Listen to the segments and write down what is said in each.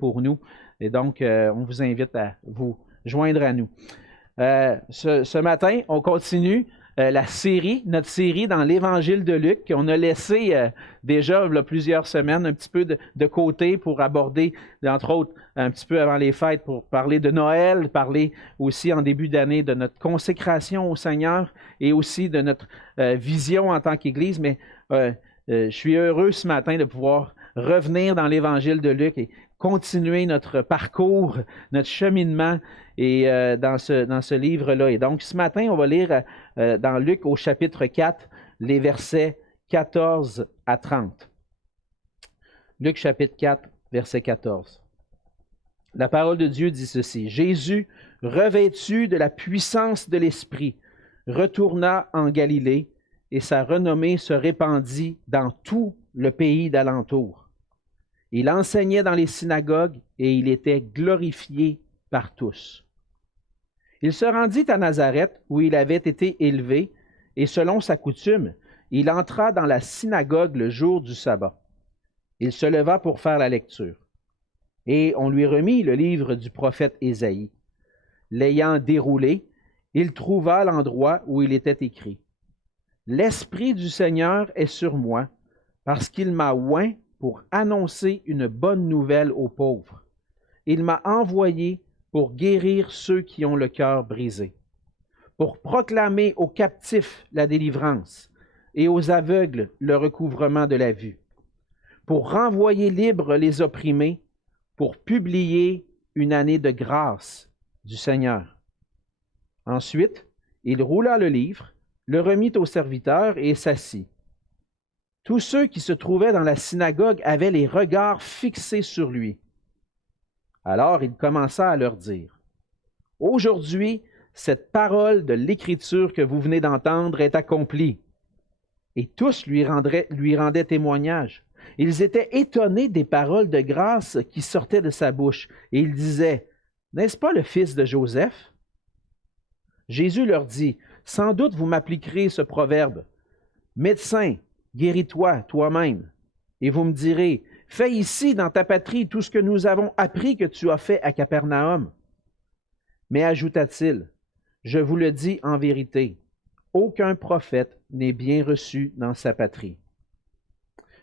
pour nous. Et donc, on vous invite à vous joindre à nous. Ce matin, on continue notre série dans l'Évangile de Luc, qu'on a laissé déjà là, plusieurs semaines un petit peu de côté pour aborder, entre autres, un petit peu avant les fêtes, pour parler de Noël, parler aussi en début d'année de notre consécration au Seigneur et aussi de notre vision en tant qu'Église. Mais je suis heureux ce matin de pouvoir revenir dans l'Évangile de Luc et continuer notre parcours, notre cheminement et dans ce livre-là. Et donc, ce matin, on va lire dans Luc au chapitre 4, les versets 14 à 30. Luc chapitre 4, verset 14. La parole de Dieu dit ceci. « Jésus, revêtu de la puissance de l'Esprit, retourna en Galilée et sa renommée se répandit dans tout le pays d'alentour. Il enseignait dans les synagogues et il était glorifié par tous. Il se rendit à Nazareth où il avait été élevé et selon sa coutume, il entra dans la synagogue le jour du sabbat. Il se leva pour faire la lecture. Et on lui remit le livre du prophète Ésaïe. L'ayant déroulé, il trouva l'endroit où il était écrit. « L'Esprit du Seigneur est sur moi, parce qu'il m'a oint pour annoncer une bonne nouvelle aux pauvres. Il m'a envoyé pour guérir ceux qui ont le cœur brisé, pour proclamer aux captifs la délivrance et aux aveugles le recouvrement de la vue, pour renvoyer libres les opprimés, pour publier une année de grâce du Seigneur. » Ensuite, il roula le livre, le remit au serviteur et s'assit. Tous ceux qui se trouvaient dans la synagogue avaient les regards fixés sur lui. Alors il commença à leur dire, « Aujourd'hui, cette parole de l'Écriture que vous venez d'entendre est accomplie. » Et tous lui rendaient témoignage. Ils étaient étonnés des paroles de grâce qui sortaient de sa bouche. Et ils disaient, « N'est-ce pas le fils de Joseph? » Jésus leur dit, « Sans doute vous m'appliquerez ce proverbe, « Médecin, guéris-toi toi-même. » Et vous me direz, « Fais ici dans ta patrie tout ce que nous avons appris que tu as fait à Capernaum. » Mais ajouta-t-il, « Je vous le dis en vérité, aucun prophète n'est bien reçu dans sa patrie.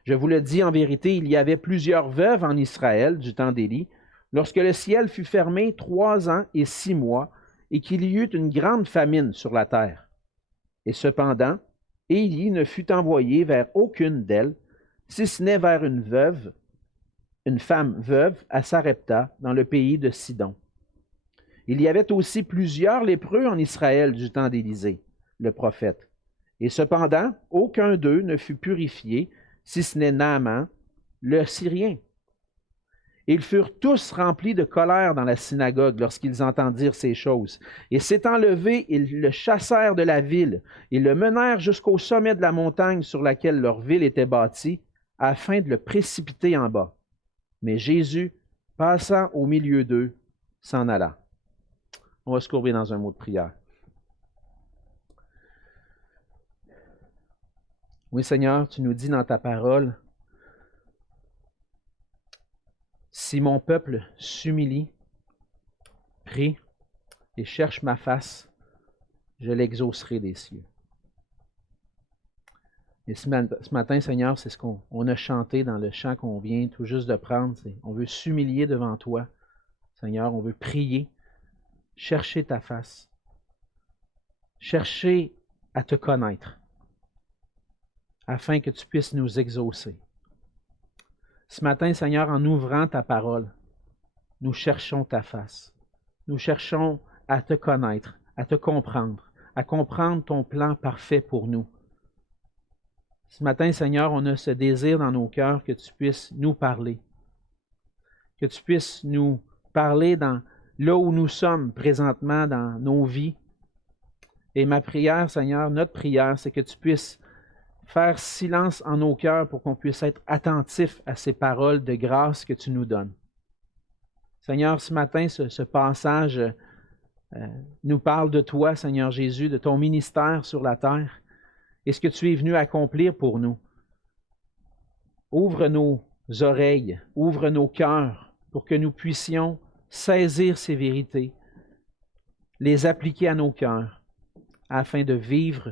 Je vous le dis en vérité, il y avait plusieurs veuves en Israël du temps d'Élie, lorsque le ciel fut fermé 3 ans et 6 mois, et qu'il y eut une grande famine sur la terre. Et cependant, Élie ne fut envoyé vers aucune d'elles, si ce n'est vers une femme veuve à Sarepta, dans le pays de Sidon. Il y avait aussi plusieurs lépreux en Israël du temps d'Élisée, le prophète. Et cependant, aucun d'eux ne fut purifié, si ce n'est Naaman, le Syrien. Ils furent tous remplis de colère dans la synagogue lorsqu'ils entendirent ces choses. Et s'étant levés, ils le chassèrent de la ville. Ils le menèrent jusqu'au sommet de la montagne sur laquelle leur ville était bâtie, afin de le précipiter en bas. Mais Jésus, passant au milieu d'eux, s'en alla. On va se courber dans un mot de prière. Oui, Seigneur, tu nous dis dans ta parole, si mon peuple s'humilie, prie et cherche ma face, je l'exaucerai des cieux. Et ce matin, Seigneur, c'est ce qu'on a chanté dans le chant qu'on vient tout juste de prendre. On veut s'humilier devant toi, Seigneur, on veut prier, chercher ta face, chercher à te connaître, afin que tu puisses nous exaucer. Ce matin, Seigneur, en ouvrant ta parole, nous cherchons ta face. Nous cherchons à te connaître, à te comprendre, à comprendre ton plan parfait pour nous. Ce matin, Seigneur, on a ce désir dans nos cœurs que tu puisses nous parler, que tu puisses nous parler là où nous sommes présentement dans nos vies. Et ma prière, Seigneur, notre prière, c'est que tu puisses faire silence en nos cœurs pour qu'on puisse être attentif à ces paroles de grâce que tu nous donnes. Seigneur, ce matin, ce passage nous parle de toi, Seigneur Jésus, de ton ministère sur la terre et ce que tu es venu accomplir pour nous. Ouvre nos oreilles, ouvre nos cœurs pour que nous puissions saisir ces vérités, les appliquer à nos cœurs, afin de vivre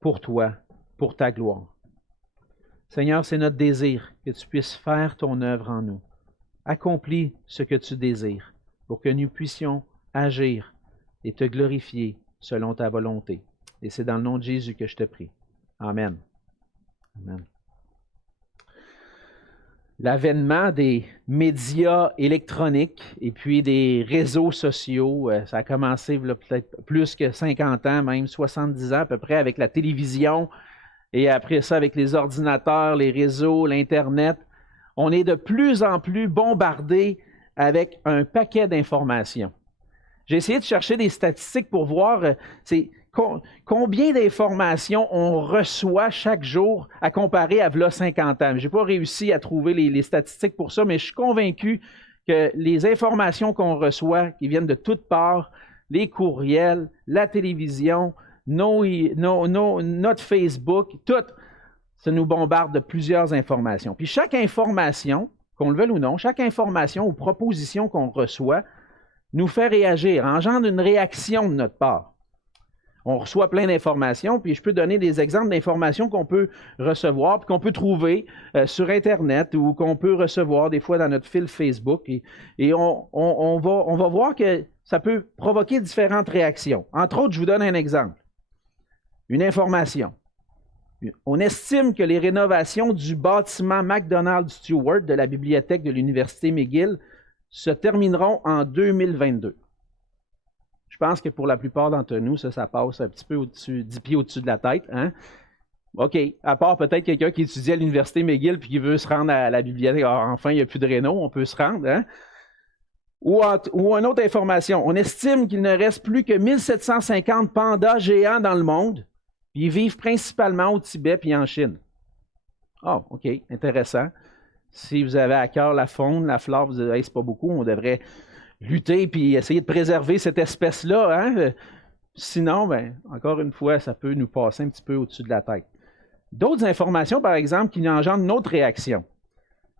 pour toi, pour ta gloire. Seigneur, c'est notre désir que tu puisses faire ton œuvre en nous. Accomplis ce que tu désires pour que nous puissions agir et te glorifier selon ta volonté. Et c'est dans le nom de Jésus que je te prie. Amen. Amen. L'avènement des médias électroniques et puis des réseaux sociaux, ça a commencé peut-être plus que 50 ans, même 70 ans à peu près, avec la télévision et après ça avec les ordinateurs, les réseaux, l'Internet. On est de plus en plus bombardé avec un paquet d'informations. J'ai essayé de chercher des statistiques pour voir combien d'informations on reçoit chaque jour à comparer à v'là 50 ans. Je n'ai pas réussi à trouver les statistiques pour ça, mais je suis convaincu que les informations qu'on reçoit, qui viennent de toutes parts, les courriels, la télévision, notre Facebook, tout, ça nous bombarde de plusieurs informations. Puis chaque information, qu'on le veuille ou non, chaque information ou proposition qu'on reçoit nous fait réagir, engendre une réaction de notre part. On reçoit plein d'informations, puis je peux donner des exemples d'informations qu'on peut recevoir, puis qu'on peut trouver sur Internet ou qu'on peut recevoir des fois dans notre fil Facebook. Et on va voir que ça peut provoquer différentes réactions. Entre autres, je vous donne un exemple. Une information. On estime que les rénovations du bâtiment McDonald Stewart de la bibliothèque de l'Université McGill se termineront en 2022. Je pense que pour la plupart d'entre nous, ça passe un petit peu 10 pieds au-dessus de la tête. Hein? OK, à part peut-être quelqu'un qui étudie à l'Université McGill et qui veut se rendre à la bibliothèque. Alors, enfin, il n'y a plus de réno, on peut se rendre. Hein? Ou une autre information. On estime qu'il ne reste plus que 1750 pandas géants dans le monde. Ils vivent principalement au Tibet et en Chine. Ah, OK, intéressant. Si vous avez à cœur la faune, la flore, vous dites, hey, c'est pas beaucoup, on devrait lutter puis essayer de préserver cette espèce-là. Hein? Sinon, ben, encore une fois, ça peut nous passer un petit peu au-dessus de la tête. D'autres informations, par exemple, qui engendrent une autre réaction,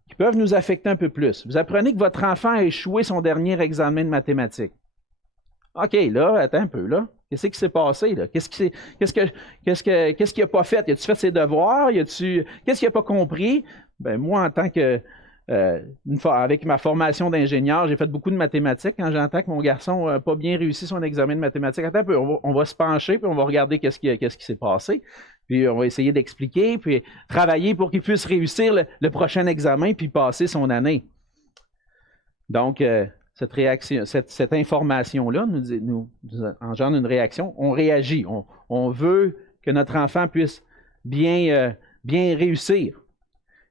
qui peuvent nous affecter un peu plus. Vous apprenez que votre enfant a échoué son dernier examen de mathématiques. OK, là, attends un peu, là. Qu'est-ce qui s'est passé, là? Qu'est-ce qu'il n'a pas fait? Il a-tu fait ses devoirs? Qu'est-ce qu'il n'a pas compris? Ben, moi, en tant que avec ma formation d'ingénieur, j'ai fait beaucoup de mathématiques. Quand j'entends que mon garçon n'a pas bien réussi son examen de mathématiques, attends un peu, on va se pencher, puis on va regarder qu'est-ce qui s'est passé. Puis on va essayer d'expliquer, puis travailler pour qu'il puisse réussir le prochain examen, puis passer son année. Donc, cette information-là nous engendre une réaction. On réagit. On veut que notre enfant puisse bien réussir.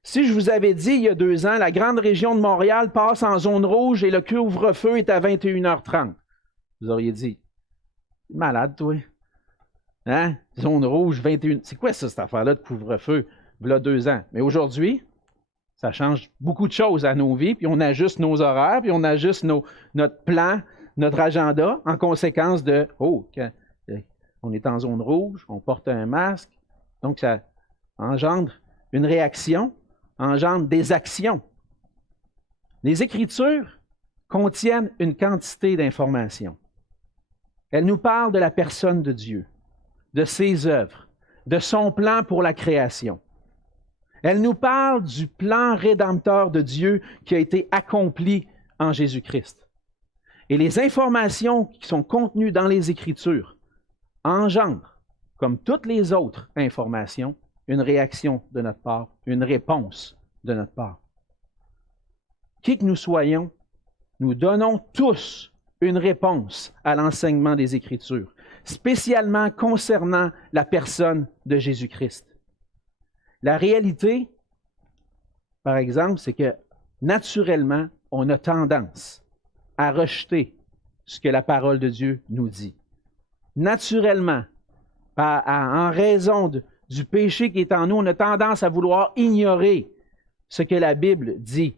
Si je vous avais dit il y a 2 ans, la grande région de Montréal passe en zone rouge et le couvre-feu est à 21h30, vous auriez dit, malade, toi. Hein? Zone rouge, 21. C'est quoi ça, cette affaire-là de couvre-feu? Il y a 2 ans. Mais aujourd'hui, ça change beaucoup de choses à nos vies, puis on ajuste nos horaires, puis on ajuste notre plan, notre agenda en conséquence de on est en zone rouge, on porte un masque. Donc, ça engendre une réaction, engendre des actions. Les Écritures contiennent une quantité d'informations. Elles nous parlent de la personne de Dieu, de ses œuvres, de son plan pour la création. Elle nous parle du plan rédempteur de Dieu qui a été accompli en Jésus-Christ. Et les informations qui sont contenues dans les Écritures engendrent, comme toutes les autres informations, une réaction de notre part, une réponse de notre part. Qui que nous soyons, nous donnons tous une réponse à l'enseignement des Écritures, spécialement concernant la personne de Jésus-Christ. La réalité, par exemple, c'est que naturellement, on a tendance à rejeter ce que la parole de Dieu nous dit. Naturellement, en raison du péché qui est en nous, on a tendance à vouloir ignorer ce que la Bible dit.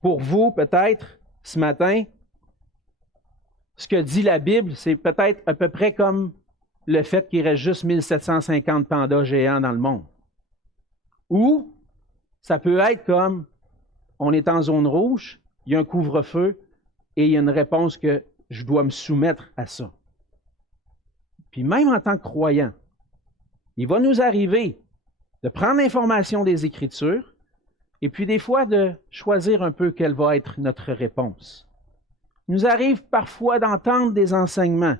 Pour vous, peut-être, ce matin, ce que dit la Bible, c'est peut-être à peu près comme le fait qu'il reste juste 1750 pandas géants dans le monde. Ou ça peut être comme on est en zone rouge, il y a un couvre-feu et il y a une réponse que je dois me soumettre à ça. Puis même en tant que croyant, il va nous arriver de prendre l'information des Écritures et puis des fois de choisir un peu quelle va être notre réponse. Il nous arrive parfois d'entendre des enseignements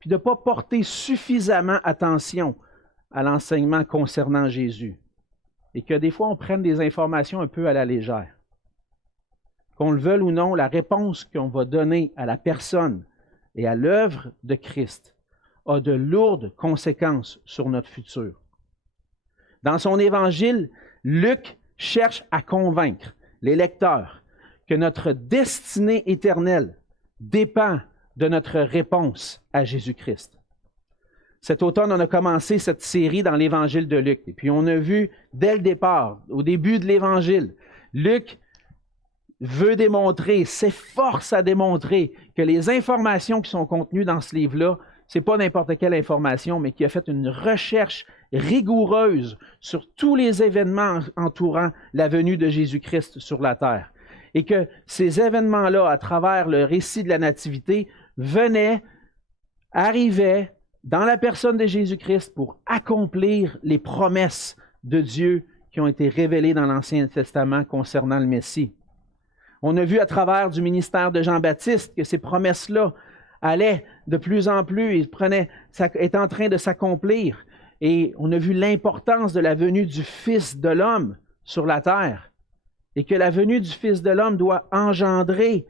puis de ne pas porter suffisamment attention à l'enseignement concernant Jésus et que des fois on prenne des informations un peu à la légère. Qu'on le veuille ou non, la réponse qu'on va donner à la personne et à l'œuvre de Christ a de lourdes conséquences sur notre futur. Dans son évangile, Luc cherche à convaincre les lecteurs que notre destinée éternelle dépend de notre réponse à Jésus-Christ. Cet automne, on a commencé cette série dans l'Évangile de Luc. Et puis on a vu dès le départ, au début de l'Évangile, Luc veut démontrer, s'efforce à démontrer que les informations qui sont contenues dans ce livre-là, ce n'est pas n'importe quelle information, mais qui a fait une recherche rigoureuse sur tous les événements entourant la venue de Jésus-Christ sur la terre. Et que ces événements-là, à travers le récit de la Nativité, arrivaient dans la personne de Jésus-Christ pour accomplir les promesses de Dieu qui ont été révélées dans l'Ancien Testament concernant le Messie. On a vu à travers du ministère de Jean-Baptiste que ces promesses-là allaient de plus en plus, étaient en train de s'accomplir. Et on a vu l'importance de la venue du Fils de l'homme sur la terre. Et que la venue du Fils de l'homme doit engendrer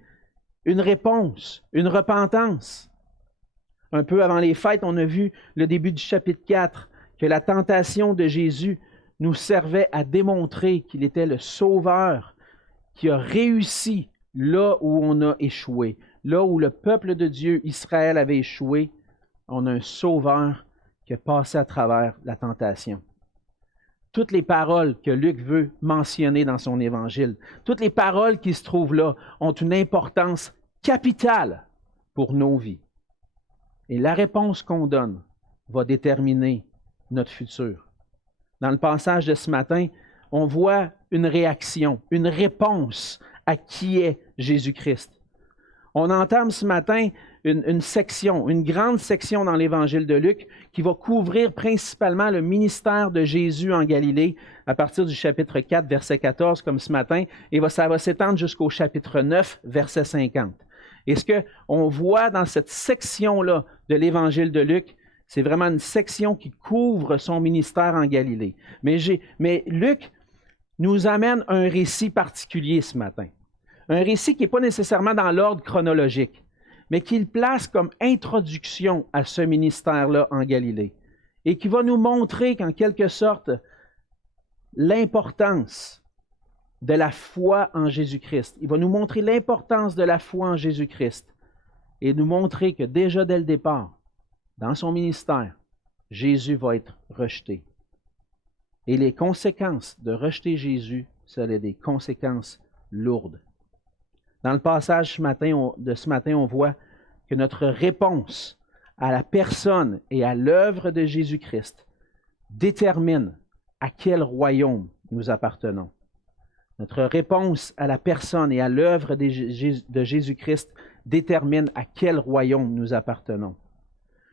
une réponse, une repentance. Un peu avant les fêtes, on a vu le début du chapitre 4, que la tentation de Jésus nous servait à démontrer qu'il était le Sauveur qui a réussi là où on a échoué. Là où le peuple de Dieu, Israël, avait échoué, on a un Sauveur qui a passé à travers la tentation. Toutes les paroles que Luc veut mentionner dans son évangile, toutes les paroles qui se trouvent là, ont une importance capitale pour nos vies. Et la réponse qu'on donne va déterminer notre futur. Dans le passage de ce matin, on voit une réaction, une réponse à qui est Jésus-Christ. On entame ce matin une section, une grande section dans l'Évangile de Luc qui va couvrir principalement le ministère de Jésus en Galilée à partir du chapitre 4, verset 14, comme ce matin, et ça va s'étendre jusqu'au chapitre 9, verset 50. Et ce qu'on voit dans cette section-là de l'Évangile de Luc, c'est vraiment une section qui couvre son ministère en Galilée. Mais Luc nous amène un récit particulier ce matin. Un récit qui n'est pas nécessairement dans l'ordre chronologique, mais qui le place comme introduction à ce ministère-là en Galilée. Et qui va nous montrer qu'en quelque sorte, l'importance de la foi en Jésus-Christ. Il va nous montrer l'importance de la foi en Jésus-Christ et nous montrer que déjà dès le départ, dans son ministère, Jésus va être rejeté. Et les conséquences de rejeter Jésus, ça a des conséquences lourdes. Dans le passage de ce matin, on voit que notre réponse à la personne et à l'œuvre de Jésus-Christ détermine à quel royaume nous appartenons. Notre réponse à la personne et à l'œuvre de Jésus-Christ détermine à quel royaume nous appartenons.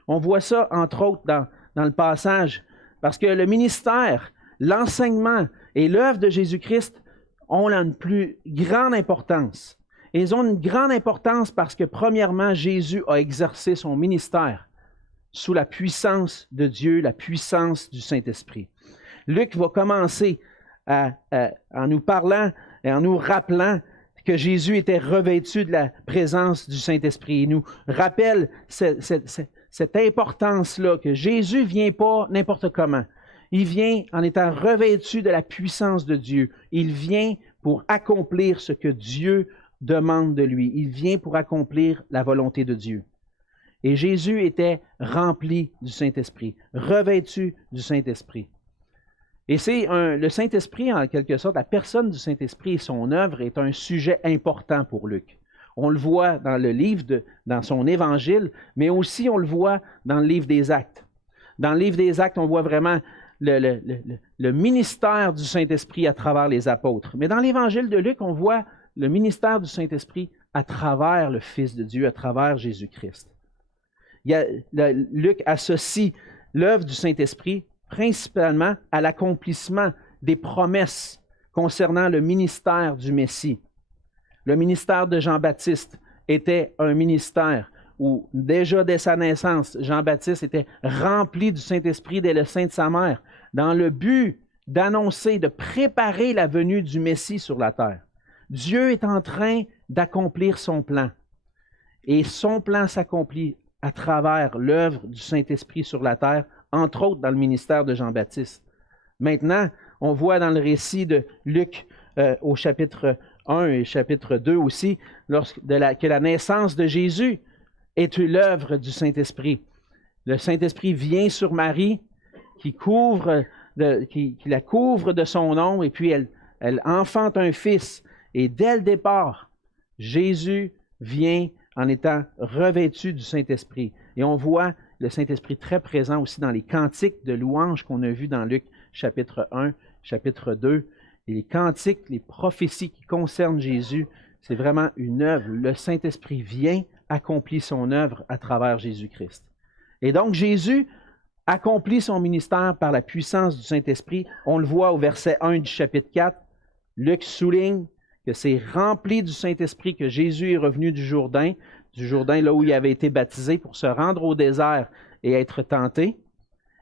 On voit ça, entre autres, dans le passage, parce que le ministère, l'enseignement et l'œuvre de Jésus-Christ ont une plus grande importance. Et ils ont une grande importance parce que, premièrement, Jésus a exercé son ministère sous la puissance de Dieu, la puissance du Saint-Esprit. Luc va commencer en nous parlant et en nous rappelant que Jésus était revêtu de la présence du Saint-Esprit. Il nous rappelle cette importance-là, que Jésus ne vient pas n'importe comment. Il vient en étant revêtu de la puissance de Dieu. Il vient pour accomplir ce que Dieu demande de lui. Il vient pour accomplir la volonté de Dieu. Et Jésus était rempli du Saint-Esprit, revêtu du Saint-Esprit. Et c'est le Saint-Esprit, en quelque sorte, la personne du Saint-Esprit et son œuvre est un sujet important pour Luc. On le voit dans le livre, dans son évangile, mais aussi on le voit dans le livre des Actes. Dans le livre des Actes, on voit vraiment le ministère du Saint-Esprit à travers les apôtres. Mais dans l'évangile de Luc, on voit le ministère du Saint-Esprit à travers le Fils de Dieu, à travers Jésus-Christ. Luc associe l'œuvre du Saint-Esprit principalement à l'accomplissement des promesses concernant le ministère du Messie. Le ministère de Jean-Baptiste était un ministère où déjà dès sa naissance, Jean-Baptiste était rempli du Saint-Esprit dès le sein de sa mère, dans le but d'annoncer, de préparer la venue du Messie sur la terre. Dieu est en train d'accomplir son plan. Et son plan s'accomplit à travers l'œuvre du Saint-Esprit sur la terre, entre autres dans le ministère de Jean-Baptiste. Maintenant, on voit dans le récit de Luc au chapitre 1 et chapitre 2 aussi, que la naissance de Jésus est l'œuvre du Saint-Esprit. Le Saint-Esprit vient sur Marie, qui la couvre de son ombre, et puis elle enfante un fils. Et dès le départ, Jésus vient en étant revêtu du Saint-Esprit. Et on voit le Saint-Esprit très présent aussi dans les cantiques de louange qu'on a vus dans Luc chapitre 1, chapitre 2. Et les cantiques, les prophéties qui concernent Jésus, c'est vraiment une œuvre. Le Saint-Esprit vient accomplir son œuvre à travers Jésus-Christ. Et donc Jésus accomplit son ministère par la puissance du Saint-Esprit. On le voit au verset 1 du chapitre 4. Luc souligne que c'est rempli du Saint-Esprit que Jésus est revenu du Jourdain là où il avait été baptisé pour se rendre au désert et être tenté.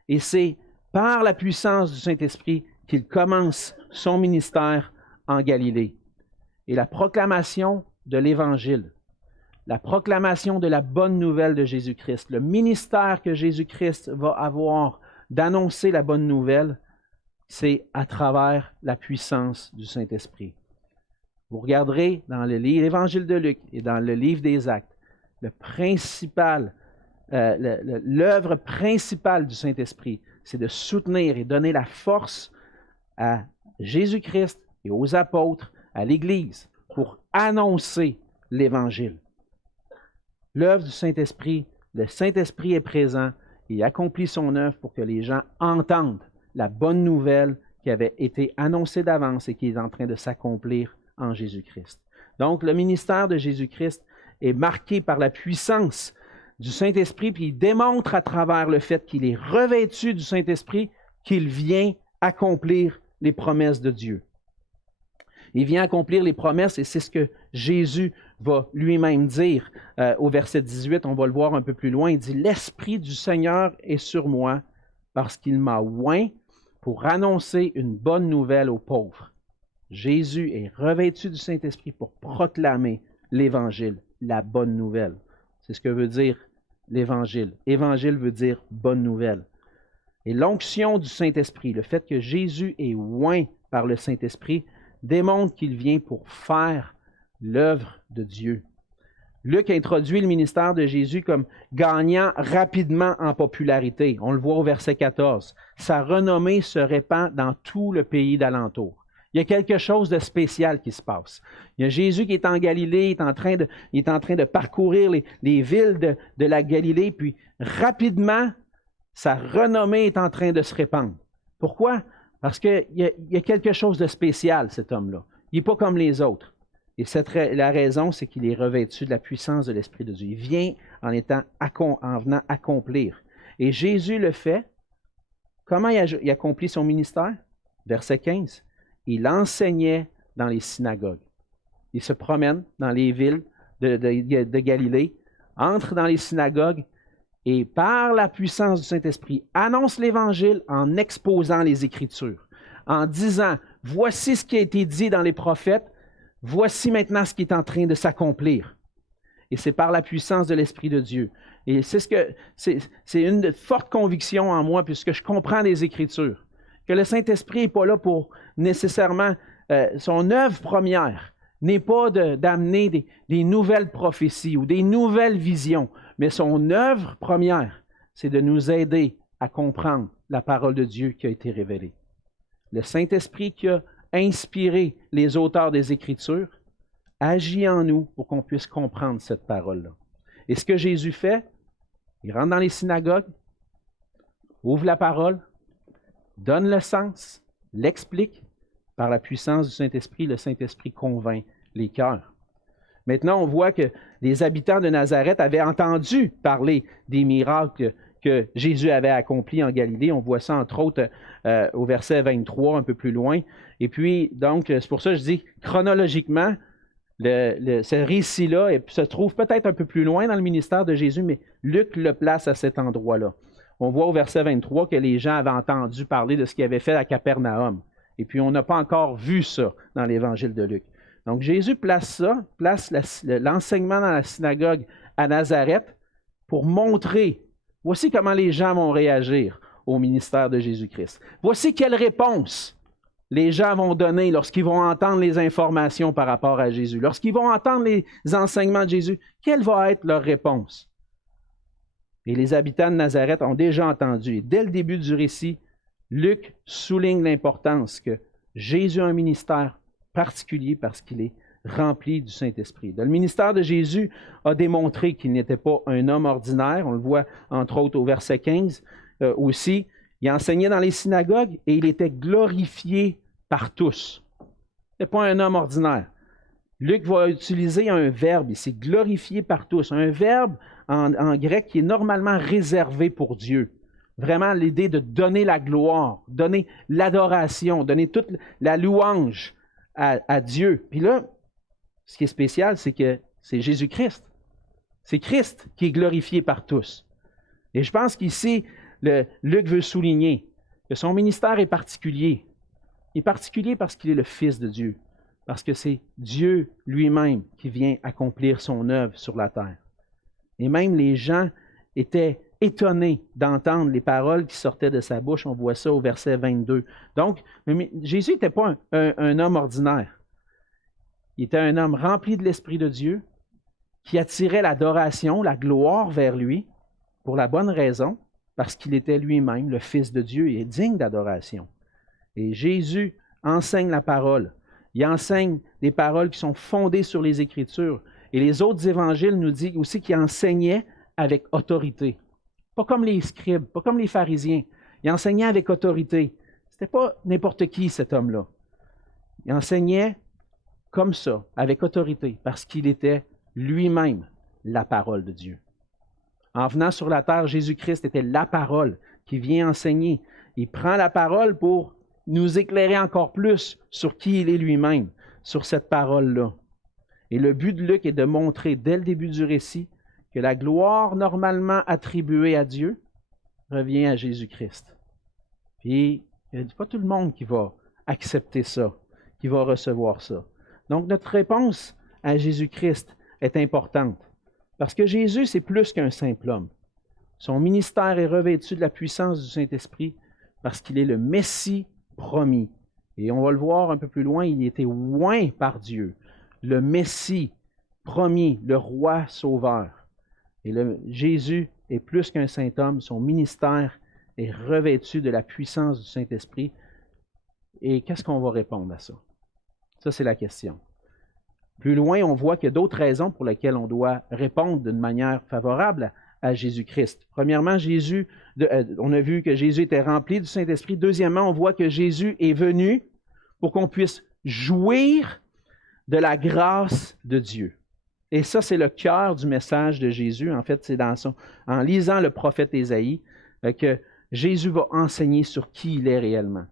Et c'est par la puissance du Saint-Esprit qu'il commence son ministère en Galilée. Et la proclamation de l'Évangile, la proclamation de la bonne nouvelle de Jésus-Christ, le ministère que Jésus-Christ va avoir d'annoncer la bonne nouvelle, c'est à travers la puissance du Saint-Esprit. Vous regarderez dans l'Évangile de Luc et dans le livre des Actes, l'œuvre principale du Saint-Esprit, c'est de soutenir et donner la force à Jésus-Christ et aux apôtres, à l'Église, pour annoncer l'Évangile. L'œuvre du Saint-Esprit, le Saint-Esprit est présent et accomplit son œuvre pour que les gens entendent la bonne nouvelle qui avait été annoncée d'avance et qui est en train de s'accomplir en Jésus-Christ. Donc, le ministère de Jésus-Christ est marqué par la puissance du Saint-Esprit, puis il démontre à travers le fait qu'il est revêtu du Saint-Esprit qu'il vient accomplir les promesses de Dieu. Il vient accomplir les promesses et c'est ce que Jésus va lui-même dire au verset 18. On va le voir un peu plus loin. Il dit « L'Esprit du Seigneur est sur moi parce qu'il m'a oint pour annoncer une bonne nouvelle aux pauvres. » Jésus est revêtu du Saint-Esprit pour proclamer l'Évangile, la bonne nouvelle. C'est ce que veut dire l'Évangile. Évangile veut dire bonne nouvelle. Et l'onction du Saint-Esprit, le fait que Jésus est oint par le Saint-Esprit, démontre qu'il vient pour faire l'œuvre de Dieu. Luc introduit le ministère de Jésus comme gagnant rapidement en popularité. On le voit au verset 14. Sa renommée se répand dans tout le pays d'alentour. Il y a quelque chose de spécial qui se passe. Il y a Jésus qui est en Galilée, il est en train de parcourir les villes de la Galilée, puis rapidement, sa renommée est en train de se répandre. Pourquoi? Parce qu'il y a quelque chose de spécial, cet homme-là. Il n'est pas comme les autres. Et la raison, c'est qu'il est revêtu de la puissance de l'Esprit de Dieu. Il vient en venant accomplir. Et Jésus le fait. Comment il accomplit son ministère? Verset 15. Il enseignait dans les synagogues. Il se promène dans les villes de Galilée, entre dans les synagogues et par la puissance du Saint-Esprit, annonce l'Évangile en exposant les Écritures, en disant « Voici ce qui a été dit dans les prophètes, voici maintenant ce qui est en train de s'accomplir. » Et c'est par la puissance de l'Esprit de Dieu. Et c'est une forte conviction en moi, puisque je comprends les Écritures, que le Saint-Esprit n'est pas là pour nécessairement, son œuvre première n'est pas d'amener des nouvelles prophéties ou des nouvelles visions, mais son œuvre première, c'est de nous aider à comprendre la parole de Dieu qui a été révélée. Le Saint-Esprit qui a inspiré les auteurs des Écritures agit en nous pour qu'on puisse comprendre cette parole-là. Et ce que Jésus fait, il rentre dans les synagogues, ouvre la parole, donne le sens, l'explique. Par la puissance du Saint-Esprit, le Saint-Esprit convainc les cœurs. Maintenant, on voit que les habitants de Nazareth avaient entendu parler des miracles que Jésus avait accomplis en Galilée. On voit ça, entre autres, au verset 23, un peu plus loin. Et puis, donc, c'est pour ça que je dis, chronologiquement, ce récit-là se trouve peut-être un peu plus loin dans le ministère de Jésus, mais Luc le place à cet endroit-là. On voit au verset 23 que les gens avaient entendu parler de ce qu'il avait fait à Capernaum. Et puis, on n'a pas encore vu ça dans l'Évangile de Luc. Donc, Jésus place l'enseignement dans la synagogue à Nazareth pour montrer, voici comment les gens vont réagir au ministère de Jésus-Christ. Voici quelle réponse les gens vont donner lorsqu'ils vont entendre les informations par rapport à Jésus. Lorsqu'ils vont entendre les enseignements de Jésus, quelle va être leur réponse? Et les habitants de Nazareth ont déjà entendu. Et dès le début du récit, Luc souligne l'importance que Jésus a un ministère particulier parce qu'il est rempli du Saint-Esprit. Le ministère de Jésus a démontré qu'il n'était pas un homme ordinaire. On le voit entre autres au verset 15 aussi. Il enseignait dans les synagogues et il était glorifié par tous. Ce n'était pas un homme ordinaire. Luc va utiliser un verbe ici, glorifié par tous. Un verbe en grec qui est normalement réservé pour Dieu. Vraiment l'idée de donner la gloire, donner l'adoration, donner toute la louange à Dieu. Puis là, ce qui est spécial, c'est que c'est Jésus-Christ. C'est Christ qui est glorifié par tous. Et je pense qu'ici, Luc veut souligner que son ministère est particulier. Il est particulier parce qu'il est le Fils de Dieu, parce que c'est Dieu lui-même qui vient accomplir son œuvre sur la terre. Et même les gens étaient étonnés d'entendre les paroles qui sortaient de sa bouche. On voit ça au verset 22. Donc, Jésus n'était pas un homme ordinaire. Il était un homme rempli de l'Esprit de Dieu, qui attirait l'adoration, la gloire vers lui, pour la bonne raison, parce qu'il était lui-même le Fils de Dieu et est digne d'adoration. Et Jésus enseigne la parole. Il enseigne des paroles qui sont fondées sur les Écritures. Et les autres évangiles nous disent aussi qu'il enseignait avec autorité. Pas comme les scribes, pas comme les pharisiens. Il enseignait avec autorité. Ce n'était pas n'importe qui, cet homme-là. Il enseignait comme ça, avec autorité, parce qu'il était lui-même la parole de Dieu. En venant sur la terre, Jésus-Christ était la parole qui vient enseigner. Il prend la parole pour nous éclairer encore plus sur qui il est lui-même, sur cette parole-là. Et le but de Luc est de montrer dès le début du récit que la gloire normalement attribuée à Dieu revient à Jésus-Christ. Puis, il n'y a pas tout le monde qui va accepter ça, qui va recevoir ça. Donc, notre réponse à Jésus-Christ est importante. Parce que Jésus, c'est plus qu'un simple homme. Son ministère est revêtu de la puissance du Saint-Esprit parce qu'il est le Messie promis. Et on va le voir un peu plus loin, il était oint par Dieu. Le Messie promis, le roi sauveur. Et Jésus est plus qu'un saint homme, son ministère est revêtu de la puissance du Saint-Esprit. Et qu'est-ce qu'on va répondre à ça? Ça, c'est la question. Plus loin, on voit qu'il y a d'autres raisons pour lesquelles on doit répondre d'une manière favorable à Jésus-Christ. Premièrement, on a vu que Jésus était rempli du Saint-Esprit. Deuxièmement, on voit que Jésus est venu pour qu'on puisse jouir de la grâce de Dieu. Et ça, c'est le cœur du message de Jésus. En fait, c'est en lisant le prophète Ésaïe que Jésus va enseigner sur qui il est réellement.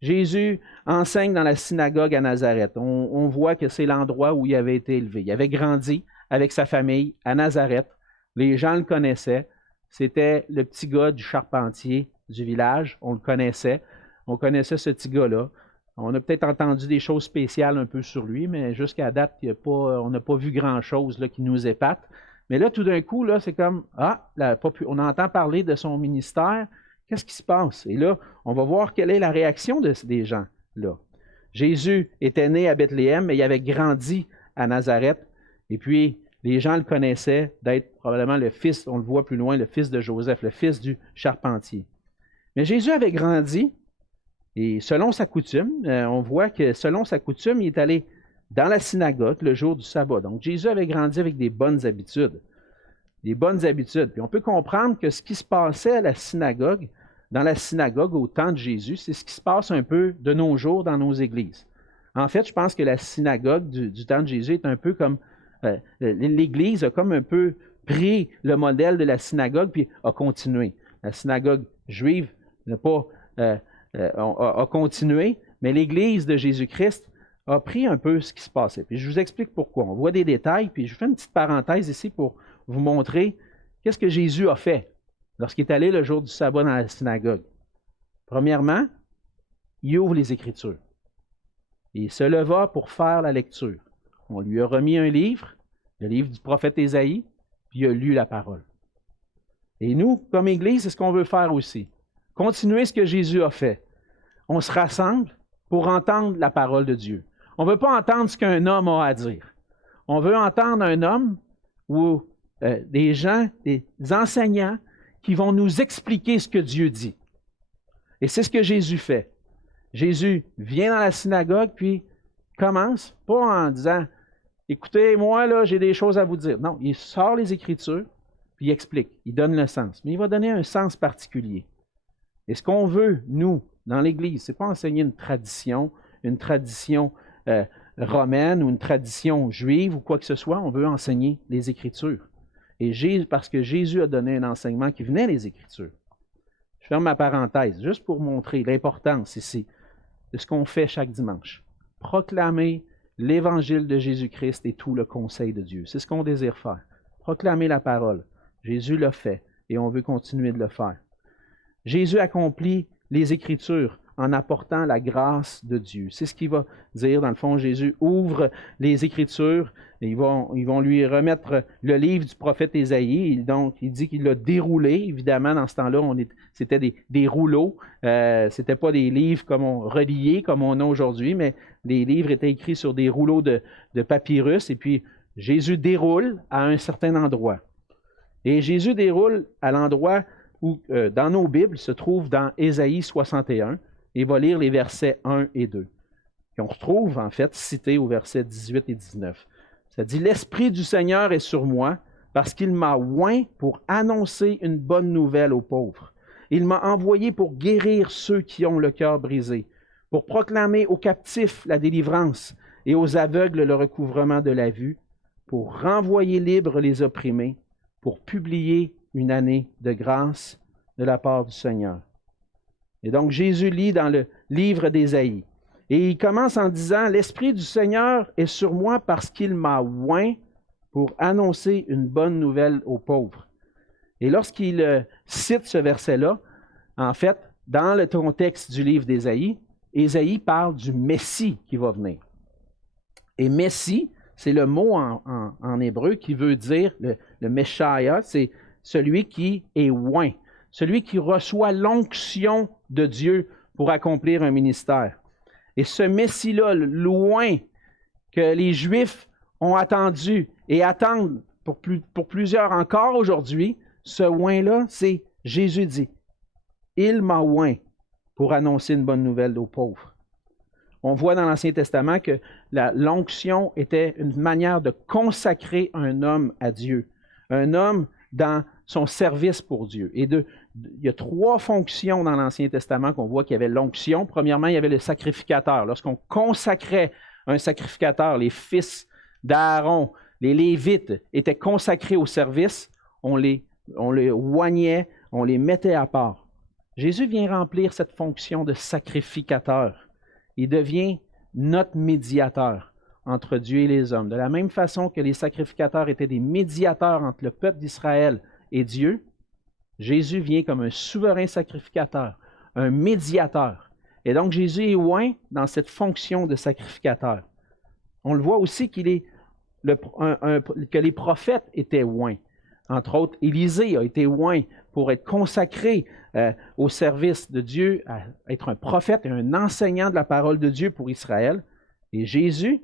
Jésus enseigne dans la synagogue à Nazareth. On voit que c'est l'endroit où il avait été élevé. Il avait grandi avec sa famille à Nazareth. Les gens le connaissaient. C'était le petit gars du charpentier du village. On le connaissait. On connaissait ce petit gars-là. On a peut-être entendu des choses spéciales un peu sur lui, mais jusqu'à date, on n'a pas vu grand-chose là, qui nous épate. Mais là, tout d'un coup, là, c'est comme, on entend parler de son ministère. Qu'est-ce qui se passe? Et là, on va voir quelle est la réaction des gens là. Jésus était né à Bethléem, mais il avait grandi à Nazareth. Et puis, les gens le connaissaient d'être probablement le fils, on le voit plus loin, le fils de Joseph, le fils du charpentier. Mais Jésus avait grandi, et selon sa coutume, on voit que selon sa coutume, il est allé dans la synagogue le jour du sabbat. Donc, Jésus avait grandi avec des bonnes habitudes. Des bonnes habitudes. Puis on peut comprendre que ce qui se passait à la synagogue, dans la synagogue au temps de Jésus, c'est ce qui se passe un peu de nos jours dans nos églises. En fait, je pense que la synagogue du temps de Jésus est un peu comme l'Église a comme un peu pris le modèle de la synagogue puis a continué. La synagogue juive n'a pas a continué, mais l'Église de Jésus-Christ a pris un peu ce qui se passait. Puis je vous explique pourquoi. On voit des détails, puis je fais une petite parenthèse ici pour vous montrer qu'est-ce que Jésus a fait lorsqu'il est allé le jour du sabbat dans la synagogue. Premièrement, il ouvre les Écritures. Il se leva pour faire la lecture. On lui a remis un livre, le livre du prophète Ésaïe, puis il a lu la parole. Et nous, comme Église, c'est ce qu'on veut faire aussi. Continuer ce que Jésus a fait. On se rassemble pour entendre la parole de Dieu. On ne veut pas entendre ce qu'un homme a à dire. On veut entendre un homme ou des gens, des enseignants qui vont nous expliquer ce que Dieu dit. Et c'est ce que Jésus fait. Jésus vient dans la synagogue, puis commence, pas en disant « Écoutez, moi, là, j'ai des choses à vous dire ». Non, il sort les Écritures, puis il explique, il donne le sens. Mais il va donner un sens particulier. Et ce qu'on veut, nous, dans l'Église, ce n'est pas enseigner une tradition romaine ou une tradition juive ou quoi que ce soit. On veut enseigner les Écritures. Et parce que Jésus a donné un enseignement qui venait des Écritures. Je ferme ma parenthèse, juste pour montrer l'importance ici de ce qu'on fait chaque dimanche. Proclamer l'Évangile de Jésus-Christ et tout le conseil de Dieu. C'est ce qu'on désire faire. Proclamer la parole. Jésus l'a fait et on veut continuer de le faire. Jésus accomplit les Écritures en apportant la grâce de Dieu. C'est ce qu'il va dire. Dans le fond, Jésus ouvre les Écritures. Et ils vont lui remettre le livre du prophète Ésaïe. Donc, il dit qu'il l'a déroulé. Évidemment, dans ce temps-là, c'était des rouleaux. Ce n'était pas des livres reliés comme on a aujourd'hui, mais les livres étaient écrits sur des rouleaux de papyrus. Et puis, Jésus déroule à un certain endroit. Et Jésus déroule à l'endroit où, dans nos Bibles, se trouve dans Ésaïe 61, et va lire les versets 1 et 2. Et on retrouve, en fait, cité au verset 18 et 19. Ça dit « L'Esprit du Seigneur est sur moi, parce qu'il m'a oint pour annoncer une bonne nouvelle aux pauvres. Il m'a envoyé pour guérir ceux qui ont le cœur brisé, pour proclamer aux captifs la délivrance et aux aveugles le recouvrement de la vue, pour renvoyer libres les opprimés, pour publier une année de grâce de la part du Seigneur. » Et donc, Jésus lit dans le livre d'Ésaïe. Et il commence en disant « L'Esprit du Seigneur est sur moi parce qu'il m'a oint pour annoncer une bonne nouvelle aux pauvres. » Et lorsqu'il cite ce verset-là, en fait, dans le contexte du livre d'Ésaïe, Ésaïe parle du Messie qui va venir. Et Messie, c'est le mot en hébreu qui veut dire, le Messiah, c'est celui qui est oint, celui qui reçoit l'onction de Dieu pour accomplir un ministère. Et ce Messie-là, loin que les Juifs ont attendu et attendent pour plusieurs encore aujourd'hui, ce oint-là, c'est Jésus dit, « Il m'a oint pour annoncer une bonne nouvelle aux pauvres. » On voit dans l'Ancien Testament que l'onction était une manière de consacrer un homme à Dieu, un homme dans son service pour Dieu. Et il y a 3 fonctions dans l'Ancien Testament qu'on voit qu'il y avait l'onction. Premièrement, il y avait le sacrificateur. Lorsqu'on consacrait un sacrificateur, les fils d'Aaron, les Lévites étaient consacrés au service, on les oignait, on les mettait à part. Jésus vient remplir cette fonction de sacrificateur. Il devient notre médiateur entre Dieu et les hommes. De la même façon que les sacrificateurs étaient des médiateurs entre le peuple d'Israël et Dieu, Jésus vient comme un souverain sacrificateur, un médiateur. Et donc Jésus est oint dans cette fonction de sacrificateur. On le voit aussi que les prophètes étaient oints. Entre autres, Élisée a été oint pour être consacré au service de Dieu, à être un prophète et un enseignant de la parole de Dieu pour Israël. Et Jésus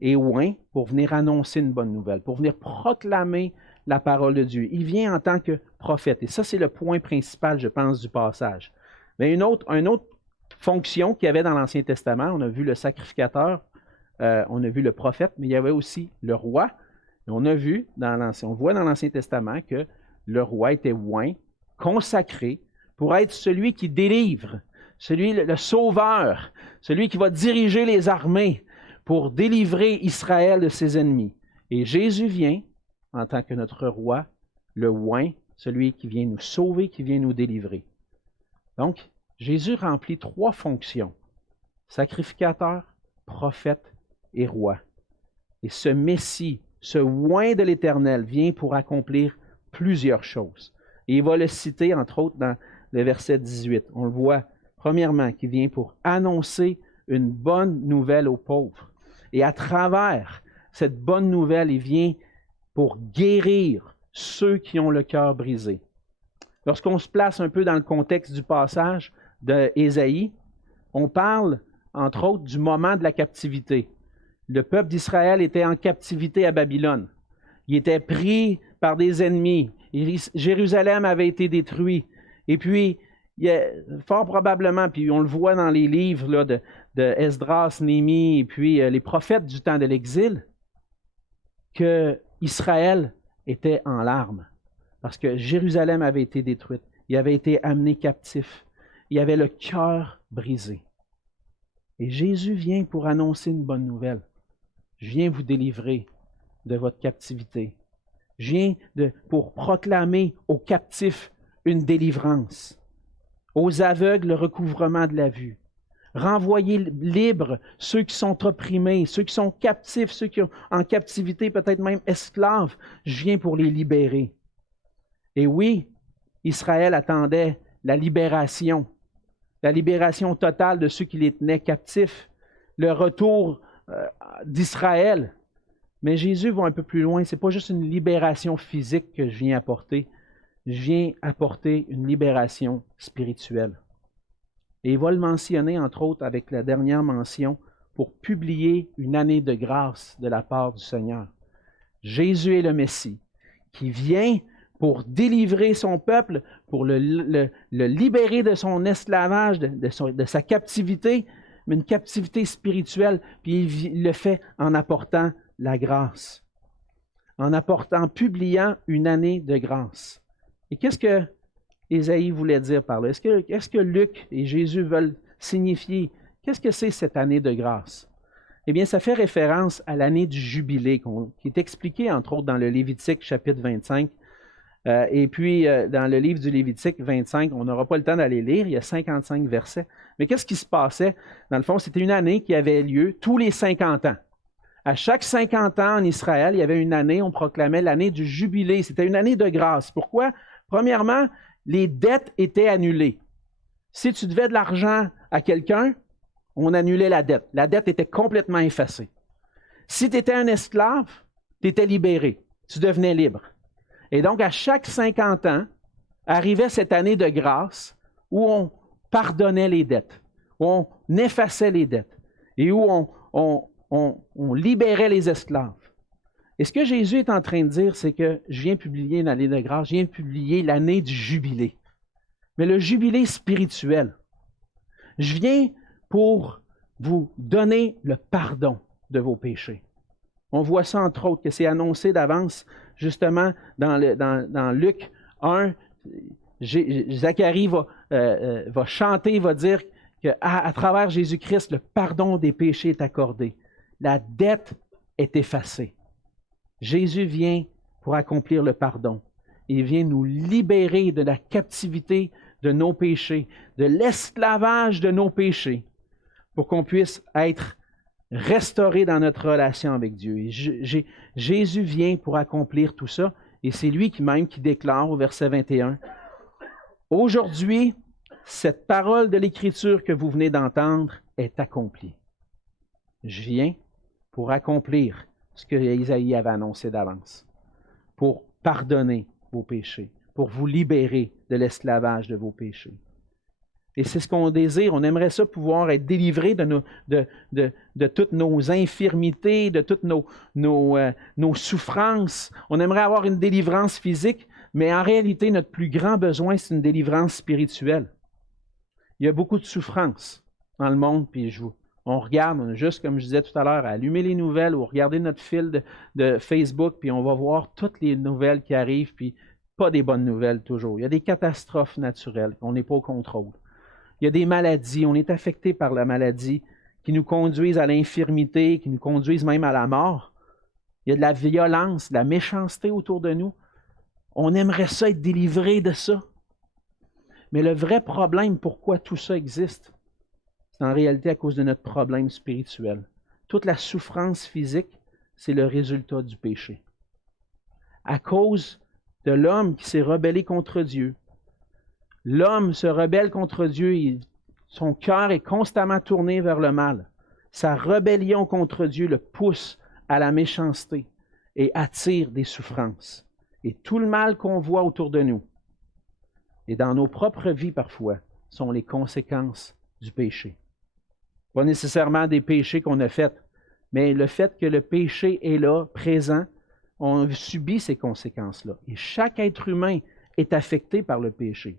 est oint pour venir annoncer une bonne nouvelle, pour venir proclamer la parole de Dieu. Il vient en tant que prophète. Et ça, c'est le point principal, je pense, du passage. Mais une autre fonction qu'il y avait dans l'Ancien Testament, on a vu le sacrificateur, on a vu le prophète, mais il y avait aussi le roi. Et on voit dans l'Ancien Testament que le roi était oint, consacré, pour être celui qui délivre, celui, le sauveur, celui qui va diriger les armées pour délivrer Israël de ses ennemis. Et Jésus vient en tant que notre roi, le oint, celui qui vient nous sauver, qui vient nous délivrer. Donc, Jésus remplit 3 fonctions: sacrificateur, prophète et roi. Et ce Messie, ce oint de l'Éternel, vient pour accomplir plusieurs choses. Et il va le citer, entre autres, dans le verset 18. On le voit, premièrement, qui vient pour annoncer une bonne nouvelle aux pauvres. Et à travers cette bonne nouvelle, il vient pour guérir ceux qui ont le cœur brisé. Lorsqu'on se place un peu dans le contexte du passage d'Ésaïe, on parle, entre autres, du moment de la captivité. Le peuple d'Israël était en captivité à Babylone. Il était pris par des ennemis. Jérusalem avait été détruit. Et puis, fort probablement, puis on le voit dans les livres là, de Esdras, Néhémie, et puis les prophètes du temps de l'exil, que Israël était en larmes. Parce que Jérusalem avait été détruite. Il avait été amené captif. Il avait le cœur brisé. Et Jésus vient pour annoncer une bonne nouvelle. Je viens vous délivrer de votre captivité. Je viens pour proclamer aux captifs une délivrance, aux aveugles le recouvrement de la vue, renvoyer libres ceux qui sont opprimés, ceux qui sont captifs, ceux qui sont en captivité, peut-être même esclaves. Je viens pour les libérer. Et oui, Israël attendait la libération totale de ceux qui les tenaient captifs, le retour d'Israël. Mais Jésus va un peu plus loin. Ce n'est pas juste une libération physique que je viens apporter. Je viens apporter une libération spirituelle. Et il va le mentionner, entre autres, avec la dernière mention, pour publier une année de grâce de la part du Seigneur. Jésus est le Messie qui vient pour délivrer son peuple, pour le libérer de son esclavage, de sa captivité, mais une captivité spirituelle, puis il le fait en apportant la grâce, en publiant une année de grâce. Et qu'est-ce que Ésaïe voulait dire par là? Est-ce que Luc et Jésus veulent signifier? Qu'est-ce que c'est cette année de grâce? Eh bien, ça fait référence à l'année du jubilé, qui est expliquée, entre autres, dans le Lévitique, chapitre 25. Et puis, dans le livre du Lévitique 25, on n'aura pas le temps d'aller lire, il y a 55 versets. Mais qu'est-ce qui se passait? Dans le fond, c'était une année qui avait lieu tous les 50 ans. À chaque 50 ans en Israël, il y avait une année, on proclamait l'année du jubilé. C'était une année de grâce. Pourquoi? Premièrement, les dettes étaient annulées. Si tu devais de l'argent à quelqu'un, on annulait la dette. La dette était complètement effacée. Si tu étais un esclave, tu étais libéré. Tu devenais libre. Et donc, à chaque 50 ans, arrivait cette année de grâce où on pardonnait les dettes, où on effaçait les dettes et où on libérait les esclaves. Et ce que Jésus est en train de dire, c'est que je viens publier une année de grâce, je viens publier l'année du jubilé. Mais le jubilé spirituel. Je viens pour vous donner le pardon de vos péchés. On voit ça, entre autres, que c'est annoncé d'avance, justement, dans Luc 1. Zacharie va chanter, va dire qu'à travers Jésus-Christ, le pardon des péchés est accordé. La dette est effacée. Jésus vient pour accomplir le pardon. Il vient nous libérer de la captivité de nos péchés, de l'esclavage de nos péchés, pour qu'on puisse être restauré dans notre relation avec Dieu. Et Jésus vient pour accomplir tout ça, et c'est lui qui déclare au verset 21, « Aujourd'hui, cette parole de l'Écriture que vous venez d'entendre est accomplie. » Je viens pour accomplir ce que Isaïe avait annoncé d'avance, pour pardonner vos péchés, pour vous libérer de l'esclavage de vos péchés. Et c'est ce qu'on désire. On aimerait ça pouvoir être délivré de toutes nos infirmités, de toutes nos souffrances. On aimerait avoir une délivrance physique, mais en réalité, notre plus grand besoin, c'est une délivrance spirituelle. Il y a beaucoup de souffrances dans le monde, puis on regarde, on a juste, comme je disais tout à l'heure, à allumer les nouvelles ou regarder notre fil de Facebook, puis on va voir toutes les nouvelles qui arrivent, puis pas des bonnes nouvelles toujours. Il y a des catastrophes naturelles, on n'est pas au contrôle. Il y a des maladies, on est affecté par la maladie qui nous conduisent à l'infirmité, qui nous conduisent même à la mort. Il y a de la violence, de la méchanceté autour de nous. On aimerait ça être délivré de ça. Mais le vrai problème, pourquoi tout ça existe, c'est en réalité à cause de notre problème spirituel. Toute la souffrance physique, c'est le résultat du péché. À cause de l'homme qui s'est rebellé contre Dieu. L'homme se rebelle contre Dieu, son cœur est constamment tourné vers le mal. Sa rébellion contre Dieu le pousse à la méchanceté et attire des souffrances. Et tout le mal qu'on voit autour de nous, et dans nos propres vies parfois, sont les conséquences du péché. Pas nécessairement des péchés qu'on a faits, mais le fait que le péché est là, présent, on subit ces conséquences-là. Et chaque être humain est affecté par le péché.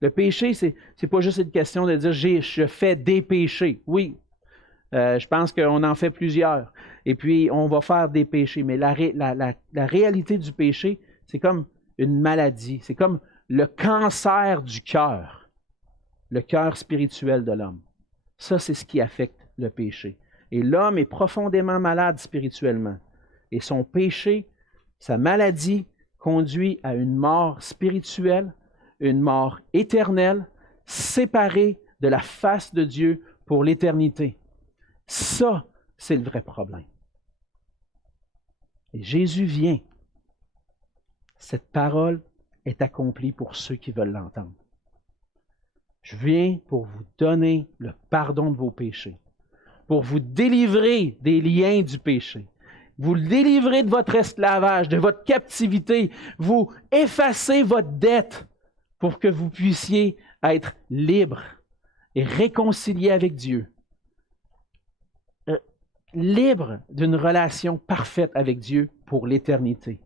Le péché, c'est pas juste une question de dire je fais des péchés. Oui, je pense qu'on en fait plusieurs. Et puis, on va faire des péchés. Mais la réalité du péché, c'est comme une maladie. C'est comme le cancer du cœur. Le cœur spirituel de l'homme. Ça, c'est ce qui affecte le péché. Et l'homme est profondément malade spirituellement. Et son péché, sa maladie, conduit à une mort spirituelle, une mort éternelle, séparée de la face de Dieu pour l'éternité. Ça, c'est le vrai problème. Et Jésus vient. Cette parole est accomplie pour ceux qui veulent l'entendre. Je viens pour vous donner le pardon de vos péchés, pour vous délivrer des liens du péché, vous délivrer de votre esclavage, de votre captivité, vous effacer votre dette pour que vous puissiez être libre et réconcilié avec Dieu. Libre d'une relation parfaite avec Dieu pour l'éternité.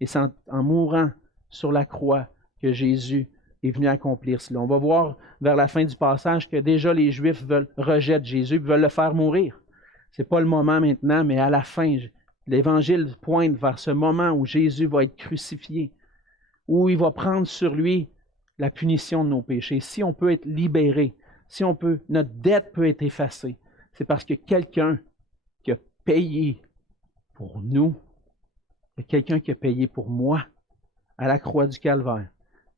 Et c'est en mourant sur la croix que Jésus est venu accomplir cela. On va voir vers la fin du passage que déjà les Juifs rejettent Jésus et veulent le faire mourir. Ce n'est pas le moment maintenant, mais à la fin, l'Évangile pointe vers ce moment où Jésus va être crucifié, où il va prendre sur lui la punition de nos péchés. Si on peut être libéré, notre dette peut être effacée, c'est parce que quelqu'un qui a payé pour nous, quelqu'un qui a payé pour moi à la croix du Calvaire.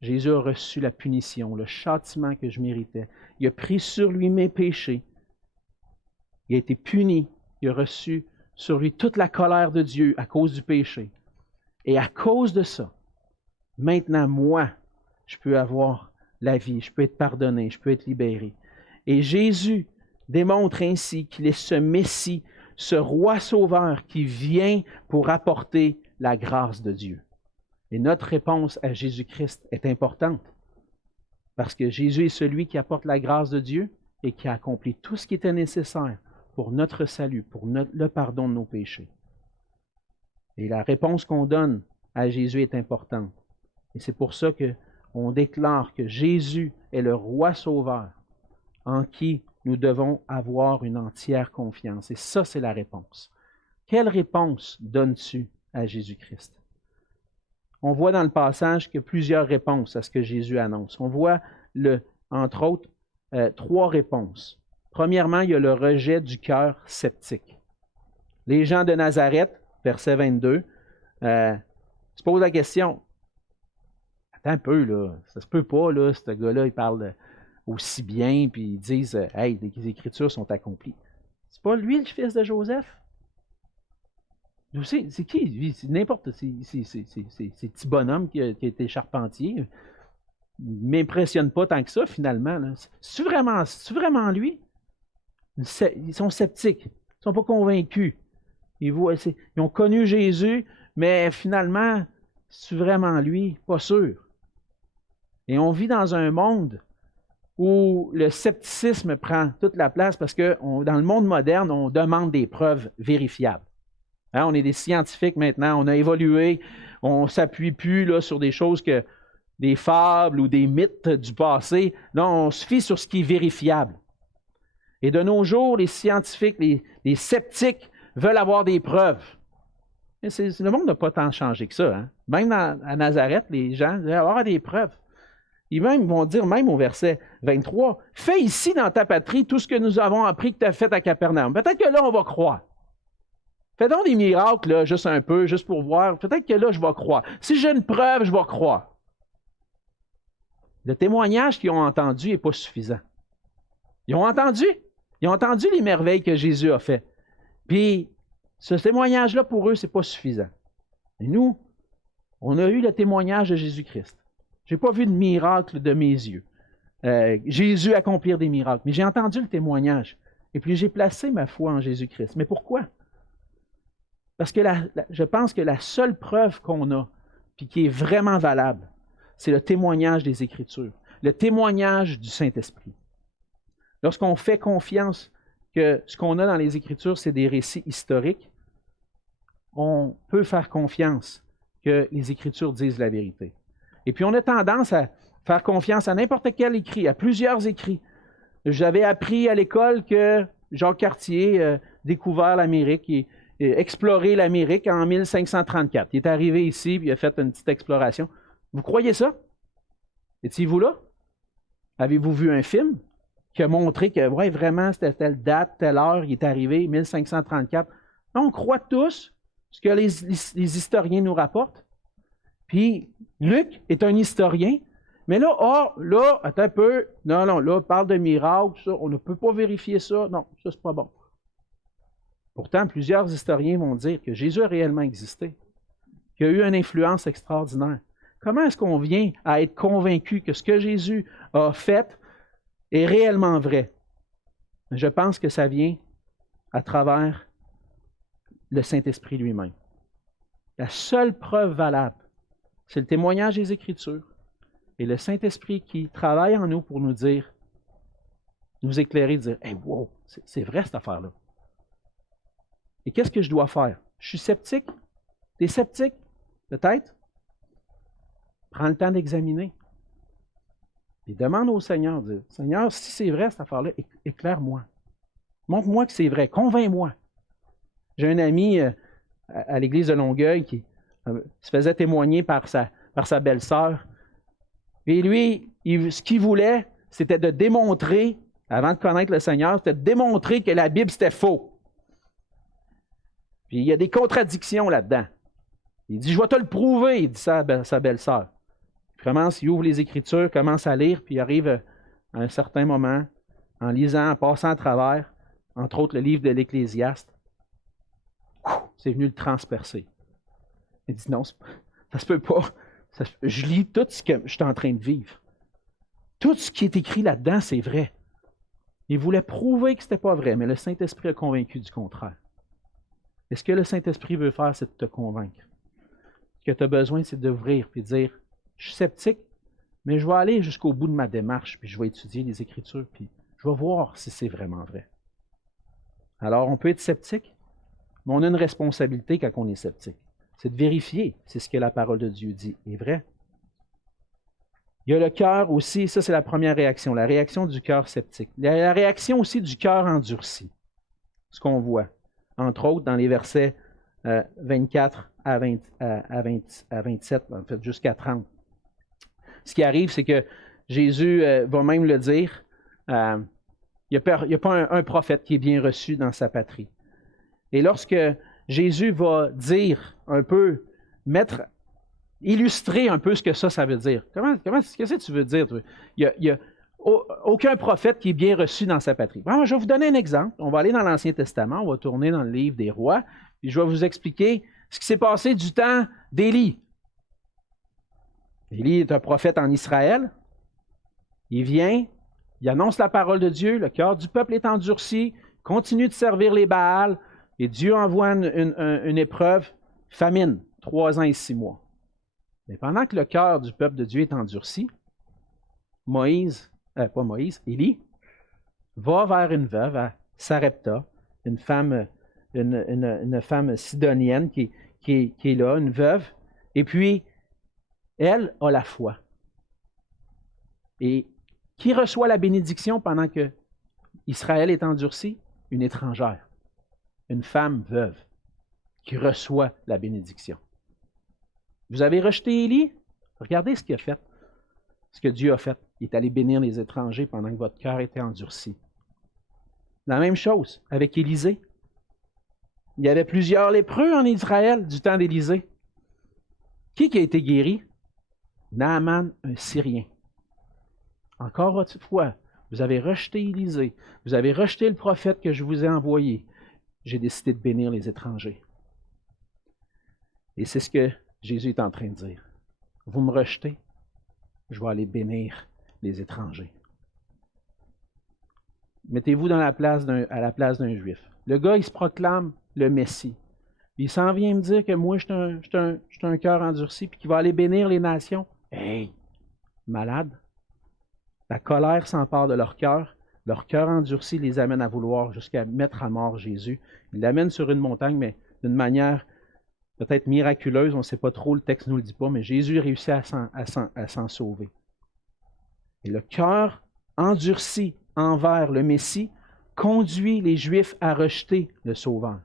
Jésus a reçu la punition, le châtiment que je méritais. Il a pris sur lui mes péchés. Il a été puni. Il a reçu sur lui toute la colère de Dieu à cause du péché. Et à cause de ça, maintenant, moi, je peux avoir la vie, je peux être pardonné, je peux être libéré. Et Jésus démontre ainsi qu'il est ce Messie, ce roi sauveur qui vient pour apporter la grâce de Dieu. Et notre réponse à Jésus-Christ est importante parce que Jésus est celui qui apporte la grâce de Dieu et qui a accompli tout ce qui était nécessaire pour notre salut, pour le pardon de nos péchés. Et la réponse qu'on donne à Jésus est importante. Et c'est pour ça qu'on déclare que Jésus est le roi sauveur en qui nous devons avoir une entière confiance. Et ça, c'est la réponse. Quelle réponse donnes-tu à Jésus-Christ? On voit dans le passage qu'il y a plusieurs réponses à ce que Jésus annonce. On voit, entre autres, 3 réponses. Premièrement, il y a le rejet du cœur sceptique. Les gens de Nazareth, verset 22, se posent la question, attends un peu, là, ça se peut pas, là, ce gars-là, il parle aussi bien, puis ils disent, hey, les Écritures sont accomplies. C'est pas lui le fils de Joseph? C'est qui? C'est n'importe, c'est petit bonhomme qui a été charpentier. Il ne m'impressionne pas tant que ça, finalement. C'est-tu vraiment lui? Ils sont sceptiques. Ils ne sont pas convaincus. Ils ont connu Jésus, mais finalement, c'est vraiment lui? Pas sûr. Et on vit dans un monde où le scepticisme prend toute la place parce que dans le monde moderne, on demande des preuves vérifiables. Hein, on est des scientifiques maintenant, on a évolué, on ne s'appuie plus là, sur des choses des fables ou des mythes du passé. Non, on se fie sur ce qui est vérifiable. Et de nos jours, les scientifiques, les sceptiques veulent avoir des preuves. Et le monde n'a pas tant changé que ça. Hein? Même à Nazareth, les gens veulent avoir des preuves. Ils vont dire même au verset 23, « Fais ici dans ta patrie tout ce que nous avons appris que tu as fait à Capernaum. » Peut-être que là, on va croire. Fais donc des miracles, là, juste un peu, juste pour voir. Peut-être que là, je vais croire. Si j'ai une preuve, je vais croire. Le témoignage qu'ils ont entendu n'est pas suffisant. Ils ont entendu les merveilles que Jésus a faites. Puis, ce témoignage-là, pour eux, ce n'est pas suffisant. Et nous, on a eu le témoignage de Jésus-Christ. Je n'ai pas vu de miracle de mes yeux. Jésus accomplir des miracles, mais j'ai entendu le témoignage. Et puis, j'ai placé ma foi en Jésus-Christ. Mais pourquoi? Parce que je pense que la seule preuve qu'on a, puis qui est vraiment valable, c'est le témoignage des Écritures, le témoignage du Saint-Esprit. Lorsqu'on fait confiance que ce qu'on a dans les Écritures, c'est des récits historiques, on peut faire confiance que les Écritures disent la vérité. Et puis on a tendance à faire confiance à n'importe quel écrit, à plusieurs écrits. J'avais appris à l'école que Jacques Cartier a découvert l'Amérique et exploré l'Amérique en 1534. Il est arrivé ici, puis il a fait une petite exploration. Vous croyez ça? Étiez-vous là? Avez-vous vu un film qui a montré que ouais, vraiment, c'était telle date, telle heure, il est arrivé, 1534? Non, on croit tous ce que les historiens nous rapportent. Puis, Luc est un historien, mais là, attends un peu, non, là, on parle de miracles, ça, on ne peut pas vérifier ça, non, ça, c'est pas bon. Pourtant, plusieurs historiens vont dire que Jésus a réellement existé, qu'il a eu une influence extraordinaire. Comment est-ce qu'on vient à être convaincu que ce que Jésus a fait est réellement vrai? Je pense que ça vient à travers le Saint-Esprit lui-même. La seule preuve valable, c'est le témoignage des Écritures et le Saint-Esprit qui travaille en nous pour nous dire, nous éclairer, dire « Hey, wow, c'est vrai cette affaire-là. » Et qu'est-ce que je dois faire? Je suis sceptique? Tu es sceptique? Peut-être? Prends le temps d'examiner. Et demande au Seigneur, dis, Seigneur, si c'est vrai cette affaire-là, éclaire-moi. Montre-moi que c'est vrai. Convainc-moi. J'ai un ami à l'église de Longueuil qui se faisait témoigner par sa belle-sœur. Et lui, ce qu'il voulait, c'était de démontrer, avant de connaître le Seigneur, c'était de démontrer que la Bible, c'était faux. Puis il y a des contradictions là-dedans. Il dit, je vais te le prouver, il dit ça à sa belle-sœur. Il ouvre les Écritures, commence à lire, puis il arrive à un certain moment, en lisant, en passant à travers, entre autres le livre de l'Ecclésiaste, c'est venu le transpercer. Il dit non, ça se peut pas. Je lis tout ce que je suis en train de vivre. Tout ce qui est écrit là-dedans, c'est vrai. Il voulait prouver que ce n'était pas vrai, mais le Saint-Esprit a convaincu du contraire. Et ce que le Saint-Esprit veut faire, c'est de te convaincre. Ce que tu as besoin, c'est d'ouvrir et de dire, je suis sceptique, mais je vais aller jusqu'au bout de ma démarche, puis je vais étudier les Écritures, puis je vais voir si c'est vraiment vrai. Alors, on peut être sceptique, mais on a une responsabilité quand on est sceptique. C'est de vérifier si ce que la parole de Dieu dit est vrai. Il y a le cœur aussi, ça c'est la première réaction, la réaction du cœur sceptique. Il y a la réaction aussi du cœur endurci, ce qu'on voit, entre autres dans les versets 24 à 27, en fait jusqu'à 30. Ce qui arrive, c'est que Jésus va même le dire, il n'y a pas un prophète qui est bien reçu dans sa patrie. Et lorsque Jésus va dire un peu, illustrer un peu ce que ça veut dire. Qu'est-ce que tu veux dire? Il n'y a aucun prophète qui est bien reçu dans sa patrie. Bon, je vais vous donner un exemple. On va aller dans l'Ancien Testament, on va tourner dans le livre des Rois, puis je vais vous expliquer ce qui s'est passé du temps d'Élie. Élie est un prophète en Israël. Il vient, il annonce la parole de Dieu, le cœur du peuple est endurci, continue de servir les Baals, et Dieu envoie une épreuve, famine, 3 ans et 6 mois. Mais pendant que le cœur du peuple de Dieu est endurci, Élie, va vers une veuve à Sarepta, une femme sidonienne qui est là, une veuve, et puis elle a la foi. Et qui reçoit la bénédiction pendant que Israël est endurci? Une étrangère, une femme veuve qui reçoit la bénédiction. Vous avez rejeté Élie? Regardez ce qu'il a fait. ce que Dieu a fait. Il est allé bénir les étrangers pendant que votre cœur était endurci. La même chose avec Élisée. Il y avait plusieurs lépreux en Israël du temps d'Élisée. Qui a été guéri? Naaman, un Syrien. Encore une fois, vous avez rejeté Élisée, vous avez rejeté le prophète que je vous ai envoyé. J'ai décidé de bénir les étrangers. Et c'est ce que Jésus est en train de dire. Vous me rejetez, je vais aller bénir les étrangers. Mettez-vous à la place d'un Juif. Le gars, il se proclame le Messie. Il s'en vient me dire que moi, je suis un cœur endurci, puis qu'il va aller bénir les nations. Hey! Malade! La colère s'empare de leur cœur endurci les amène à vouloir jusqu'à mettre à mort Jésus. Il l'amène sur une montagne, mais d'une manière peut-être miraculeuse, on ne sait pas trop, le texte ne nous le dit pas, mais Jésus réussit à s'en sauver. Et le cœur endurci envers le Messie conduit les Juifs à rejeter le Sauveur.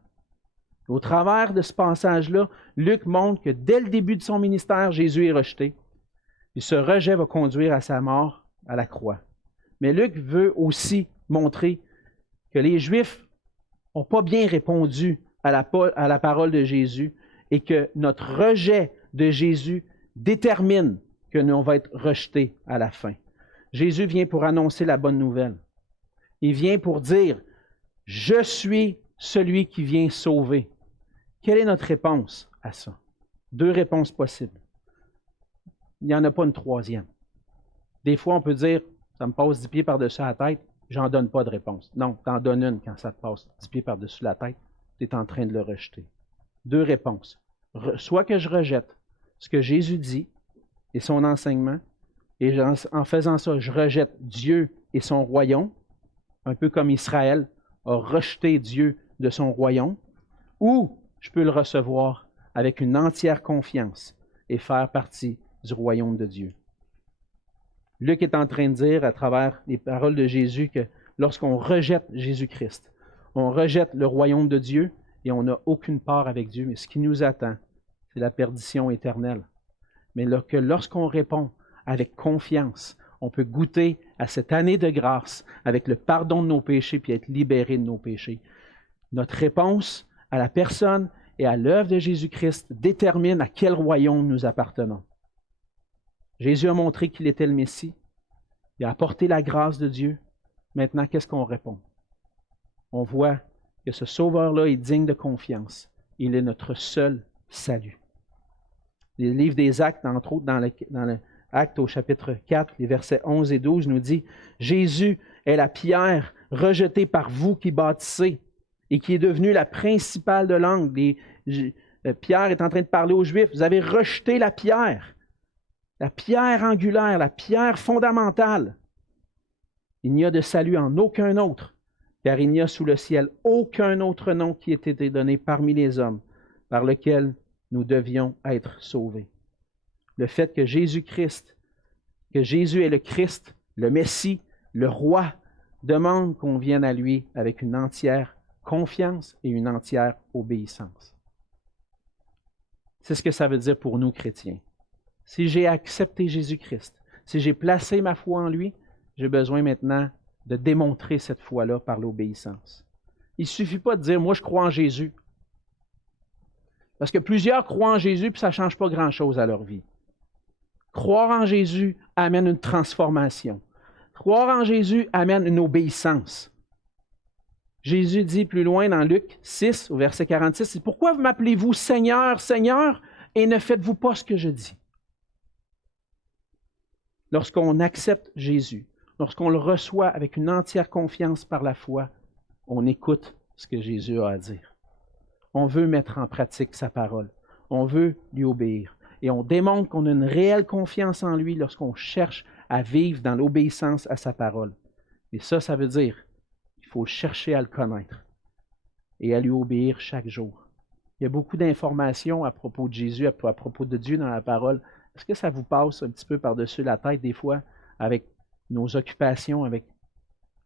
Au travers de ce passage-là, Luc montre que dès le début de son ministère, Jésus est rejeté. Et ce rejet va conduire à sa mort à la croix. Mais Luc veut aussi montrer que les Juifs n'ont pas bien répondu à la parole de Jésus et que notre rejet de Jésus détermine que nous on va être rejetés à la fin. Jésus vient pour annoncer la bonne nouvelle. Il vient pour dire « Je suis celui qui vient sauver ». Quelle est notre réponse à ça? Deux réponses possibles. Il n'y en a pas une troisième. Des fois, on peut dire « Ça me passe 10 pieds par-dessus la tête, j'en donne pas de réponse. » Non, tu en donnes une quand ça te passe 10 pieds par-dessus la tête, tu es en train de le rejeter. Deux réponses. Soit que je rejette ce que Jésus dit et son enseignement, et en faisant ça, je rejette Dieu et son royaume, un peu comme Israël a rejeté Dieu de son royaume, ou je peux le recevoir avec une entière confiance et faire partie du royaume de Dieu. Luc est en train de dire à travers les paroles de Jésus que lorsqu'on rejette Jésus-Christ, on rejette le royaume de Dieu et on n'a aucune part avec Dieu. Mais ce qui nous attend, c'est la perdition éternelle. Mais que lorsqu'on répond avec confiance, on peut goûter à cette année de grâce avec le pardon de nos péchés puis être libéré de nos péchés. Notre réponse à la personne et à l'œuvre de Jésus-Christ détermine à quel royaume nous appartenons. Jésus a montré qu'il était le Messie. Il a apporté la grâce de Dieu. Maintenant, qu'est-ce qu'on répond? On voit que ce Sauveur-là est digne de confiance. Il est notre seul salut. Le livre des Actes, entre autres dans le Actes au chapitre 4, les versets 11 et 12, nous dit « Jésus est la pierre rejetée par vous qui bâtissez et qui est devenue la principale de l'angle. » Pierre est en train de parler aux Juifs. Vous avez rejeté la pierre angulaire, la pierre fondamentale. Il n'y a de salut en aucun autre, car il n'y a sous le ciel aucun autre nom qui ait été donné parmi les hommes par lequel nous devions être sauvés. Le fait que Jésus-Christ, que Jésus est le Christ, le Messie, le Roi, demande qu'on vienne à lui avec une entière confiance et une entière obéissance. C'est ce que ça veut dire pour nous chrétiens. Si j'ai accepté Jésus-Christ, si j'ai placé ma foi en lui, j'ai besoin maintenant de démontrer cette foi-là par l'obéissance. Il ne suffit pas de dire « moi je crois en Jésus ». Parce que plusieurs croient en Jésus puis ça ne change pas grand-chose à leur vie. Croire en Jésus amène une transformation. Croire en Jésus amène une obéissance. Jésus dit plus loin dans Luc 6, au verset 46, « Pourquoi m'appelez-vous Seigneur, Seigneur, et ne faites-vous pas ce que je dis? » Lorsqu'on accepte Jésus, lorsqu'on le reçoit avec une entière confiance par la foi, on écoute ce que Jésus a à dire. On veut mettre en pratique sa parole. On veut lui obéir. Et on démontre qu'on a une réelle confiance en lui lorsqu'on cherche à vivre dans l'obéissance à sa parole. Et ça veut dire qu'il faut chercher à le connaître et à lui obéir chaque jour. Il y a beaucoup d'informations à propos de Jésus, à propos de Dieu dans la parole. Est-ce que ça vous passe un petit peu par-dessus la tête des fois avec nos occupations, avec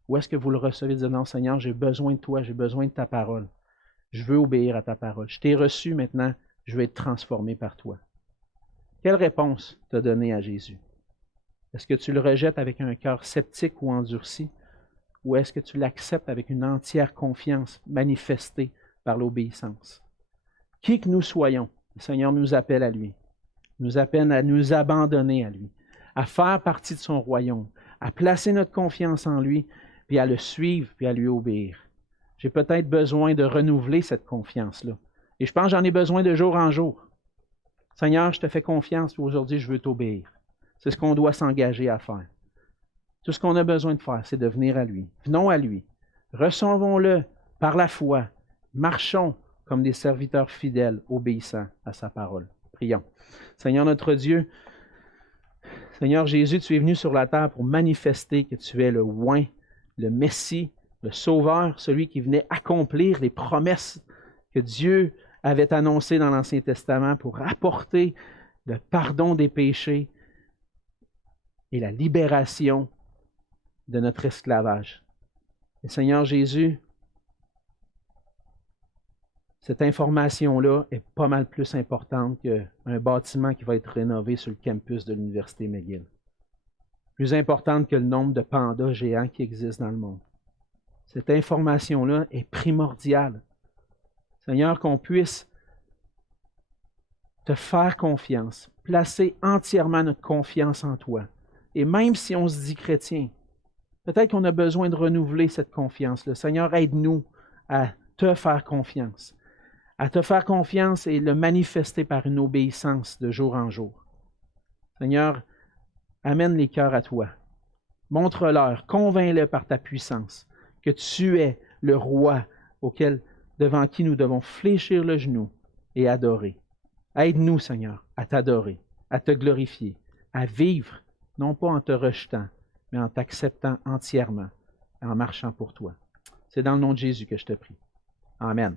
où est-ce que vous le recevez, dire non Seigneur, j'ai besoin de toi, j'ai besoin de ta parole. Je veux obéir à ta parole. Je t'ai reçu maintenant, je veux être transformé par toi. Quelle réponse t'as donnée à Jésus? Est-ce que tu le rejettes avec un cœur sceptique ou endurci? Ou est-ce que tu l'acceptes avec une entière confiance manifestée par l'obéissance? Qui que nous soyons, le Seigneur nous appelle à lui, nous appelle à nous abandonner à lui, à faire partie de son royaume, à placer notre confiance en lui, puis à le suivre, puis à lui obéir. J'ai peut-être besoin de renouveler cette confiance-là. Et je pense que j'en ai besoin de jour en jour. Seigneur, je te fais confiance, puis aujourd'hui, je veux t'obéir. C'est ce qu'on doit s'engager à faire. Tout ce qu'on a besoin de faire, c'est de venir à lui. Venons à lui. Recevons-le par la foi. Marchons comme des serviteurs fidèles, obéissants à sa parole. Prions. Seigneur notre Dieu, Seigneur Jésus, tu es venu sur la terre pour manifester que tu es le oint, le Messie, le Sauveur, celui qui venait accomplir les promesses que Dieu avait annoncées dans l'Ancien Testament pour apporter le pardon des péchés et la libération de notre esclavage. Et Seigneur Jésus, cette information-là est pas mal plus importante qu'un bâtiment qui va être rénové sur le campus de l'Université McGill. Plus importante que le nombre de pandas géants qui existent dans le monde. Cette information-là est primordiale. Seigneur, qu'on puisse te faire confiance, placer entièrement notre confiance en toi. Et même si on se dit chrétien, peut-être qu'on a besoin de renouveler cette confiance-là. Seigneur, aide-nous à te faire confiance. À te faire confiance et le manifester par une obéissance de jour en jour. Seigneur, amène les cœurs à toi. Montre-leur, convainc-les par ta puissance que tu es le roi devant qui nous devons fléchir le genou et adorer. Aide-nous, Seigneur, à t'adorer, à te glorifier, à vivre, non pas en te rejetant, mais en t'acceptant entièrement, en marchant pour toi. C'est dans le nom de Jésus que je te prie. Amen.